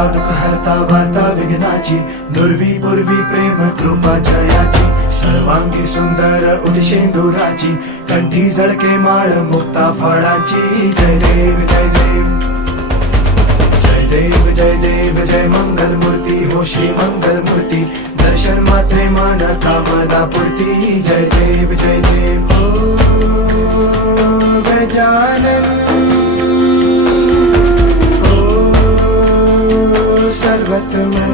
हरता दुःख हरता वार्ता विघ्नाची, दुर्वी पूर्वी प्रेम कृपा जयाची, सर्वांगी सुंदर उदिशेंदुराची, कंठी झळके माळ मुक्ता फळाची. जय देव जय देव जय देव जय देव जय मंगल मूर्ती हो श्री मंगल मूर्ती, दर्शन मात्रे मन कामना पूर्ती. जय देव जय देव हो गजानन हो सर्वतमन.